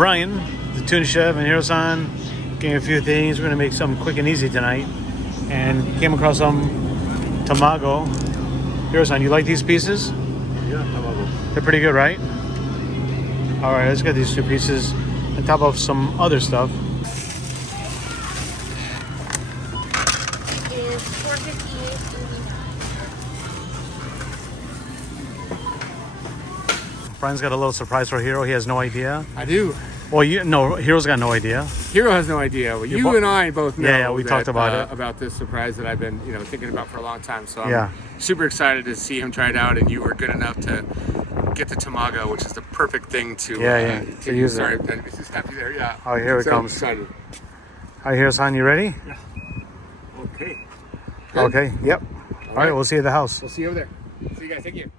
Bryan, the tuna chef, and Hirosan getting a few things. We're gonna make something quick and easy tonight, and came across some tamago. Hirosan, you like these pieces? Yeah, tamago. They're pretty good, right? All right, let's get these two pieces on top of some other stuff. Is $4.58. Brian's got a little surprise for Hiro. He has no idea. I do. Well, Hiro's got no idea. Hiro has no idea. Well, you and I both know. Yeah, we talked about it. About this surprise that I've been, thinking about for a long time. So I'm Yeah. super excited to see him try it out, and you were good enough to get the tamago, which is the perfect thing to to use Sorry, it. let me just stop you there. Yeah. Oh, here it So comes. excited. All right, Hirosan, you ready? Okay. Good. Okay. Yep. All right, we'll see you at the house. We'll see you over there. See you guys. Thank you.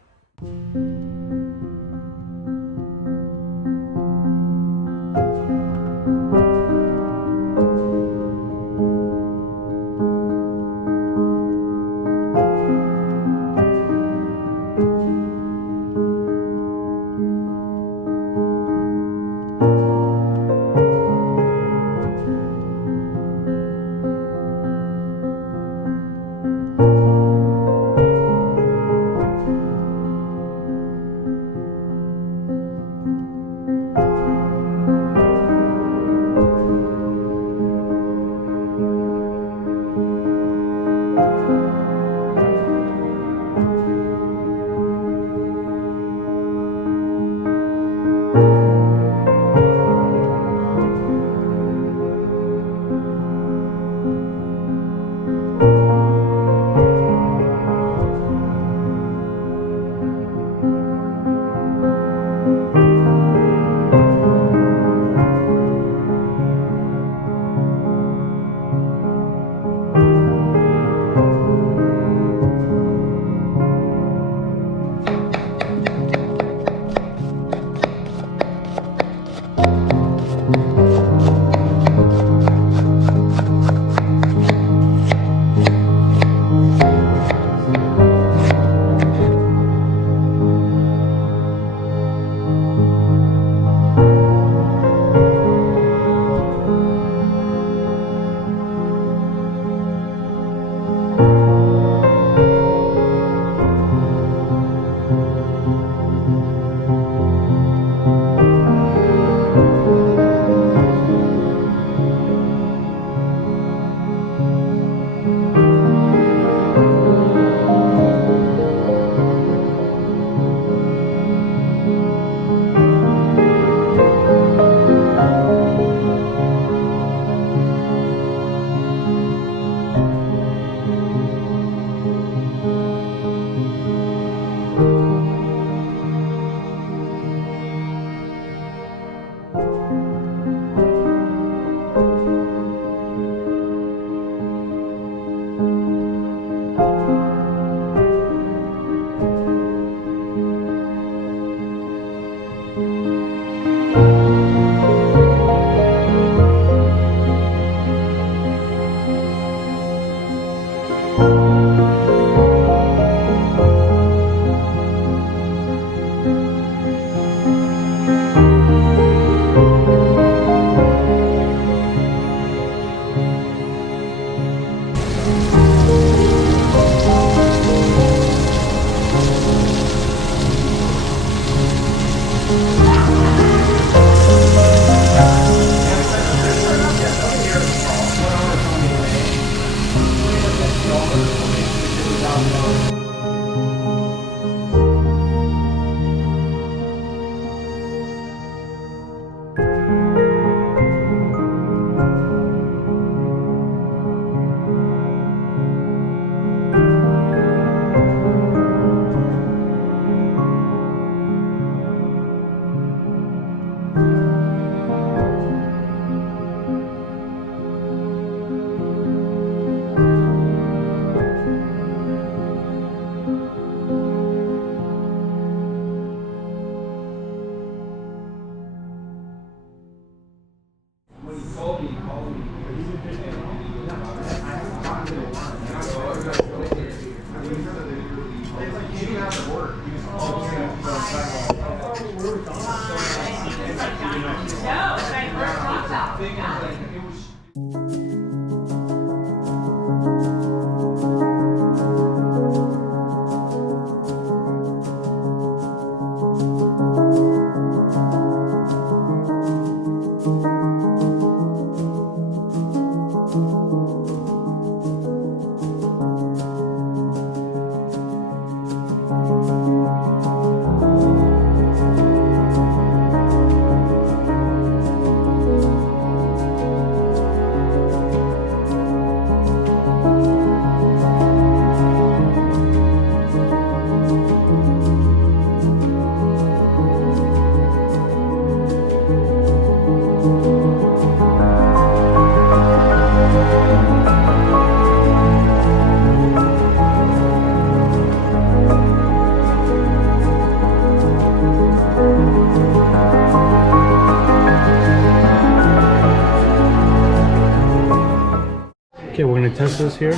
Okay, we're gonna test this here.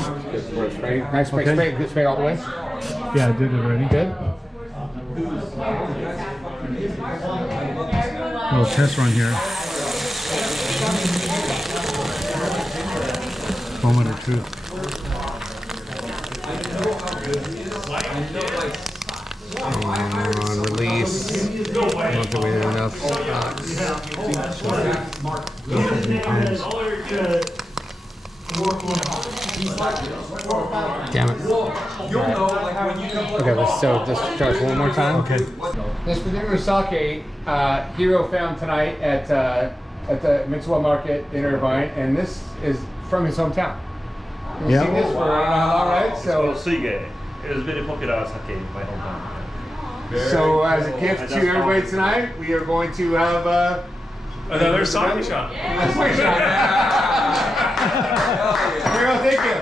Nice, Okay. good spray all the way. Yeah, I did it already. Good. Little test run here. Moment of truth. On release. I don't think we did enough. Damn it. Okay, let's just try this one more time. Okay. This particular sake, Hiro found tonight at the Mitsuwa Market in Irvine, and this is from his hometown. You've Yeah. seen this for all right. So, Suige. It was very popular sake in my hometown. so as a gift to everybody tonight, we are going to have Another sake shop. a sake shot. Hiro, thank you.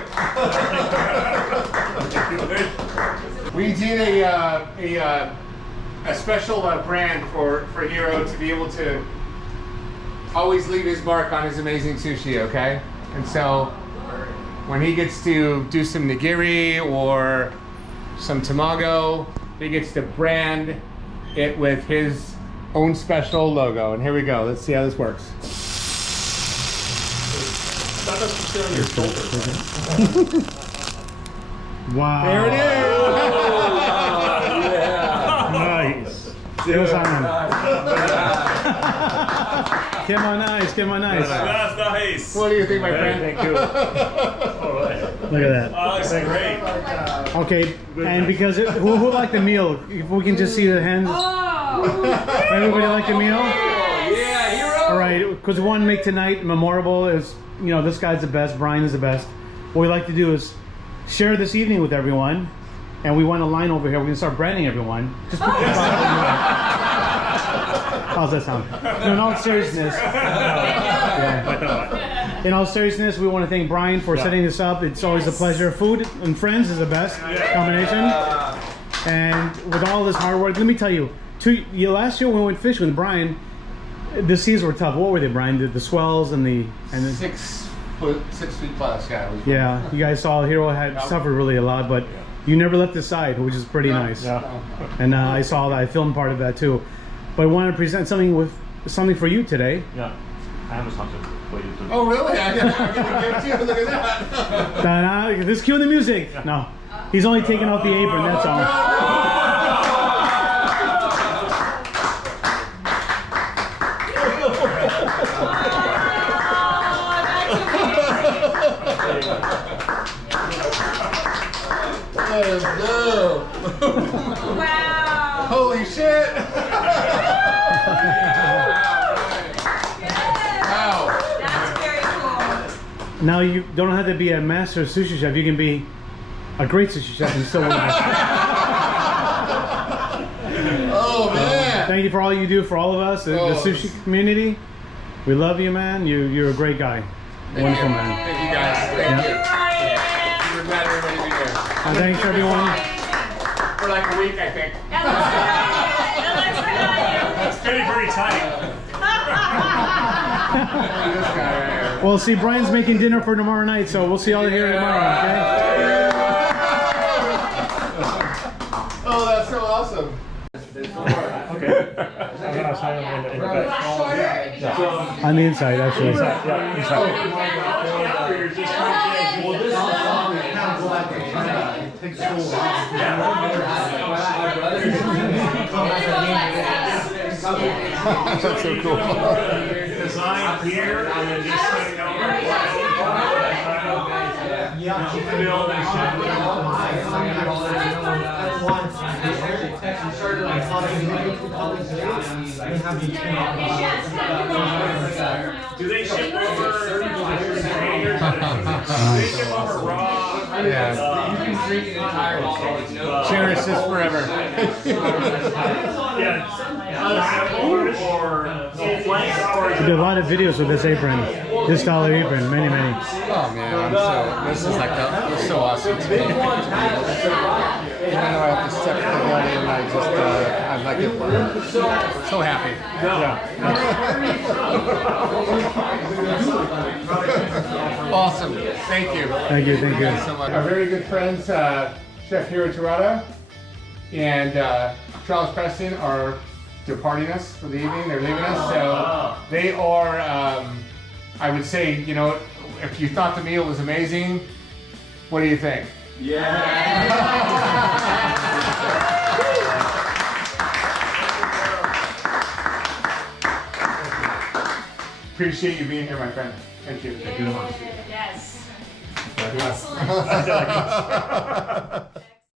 We did a special brand for Hiro to be able to always leave his mark on his amazing sushi, okay? And so when he gets to do some nigiri or some tamago, he gets to brand it with his own special logo. And here we go. Let's see how this works. That doesn't sit on your shoulders. Wow. There it is. Nice. Hiro-san. Came on nice, came on nice. That's nice. What do you think, my friend? Thank you. All right. Look at that. Oh, looks great. Okay, and because who liked the meal? If we can just see the hands. Everybody like the meal? Yeah, Hiro. All right, because we want to make tonight memorable. Is this guy's the best. Bryan is the best. What we like to do is share this evening with everyone, and we want a line over here. We're gonna start branding everyone. Just how's that sound? No, in all seriousness. Yeah. In all seriousness, we want to thank Bryan for setting this up. It's always a pleasure. Food and friends is the best combination. And with all this hard work, let me tell you, last year when we went fishing with Bryan, the seas were tough. What were they, Bryan? The swells and the 6 feet plus, yeah. yeah. You guys saw Hiro had suffered really a lot, but you never left his side, which is pretty nice. Yeah. And I saw that. I filmed part of that too. But I wanted to present something for you today. Yeah. I have something for you too. Oh, really? I'm gonna give you. Look at that. Let's cue the music. No, he's only taking off the apron. That's all. Wow! Holy shit! Wow! That's very cool. Now you don't have to be a master sushi chef. You can be a great sushi chef and still win. Oh man! Thank you for all you do for all of us, the sushi community. We love you, man. You're a great guy. Wonderful man. Thank you guys. Thank you. We're glad everybody be here. And thanks everyone. For like a week, I think. It's pretty tight. This guy right here. Well, see, Bryan's making dinner for tomorrow night, so we'll see y'all here tomorrow, okay? Oh, that's so awesome. Okay. I'm gonna sign up in the back. On the inside, actually. Yeah, inside. You're just trying to get. Well, this is That's so cool. Design here and then just setting over Do they ship over containers? They ship over raw. Yeah. You can drink an entire Cheers, just forever. We did a lot of videos with this apron. This style of apron, many. Oh man, this is like this is so awesome to me. Even though I have to step to the body and I'm like so happy. Awesome. Thank you. Thank you. So much. Our very good friends, Chef Terada and Charles Preston are departing us for the evening. They're leaving us. So they are, I would say, you know, if you thought the meal was amazing, what do you think? Appreciate you being here, my friend. Thank you. Yes. Excellent.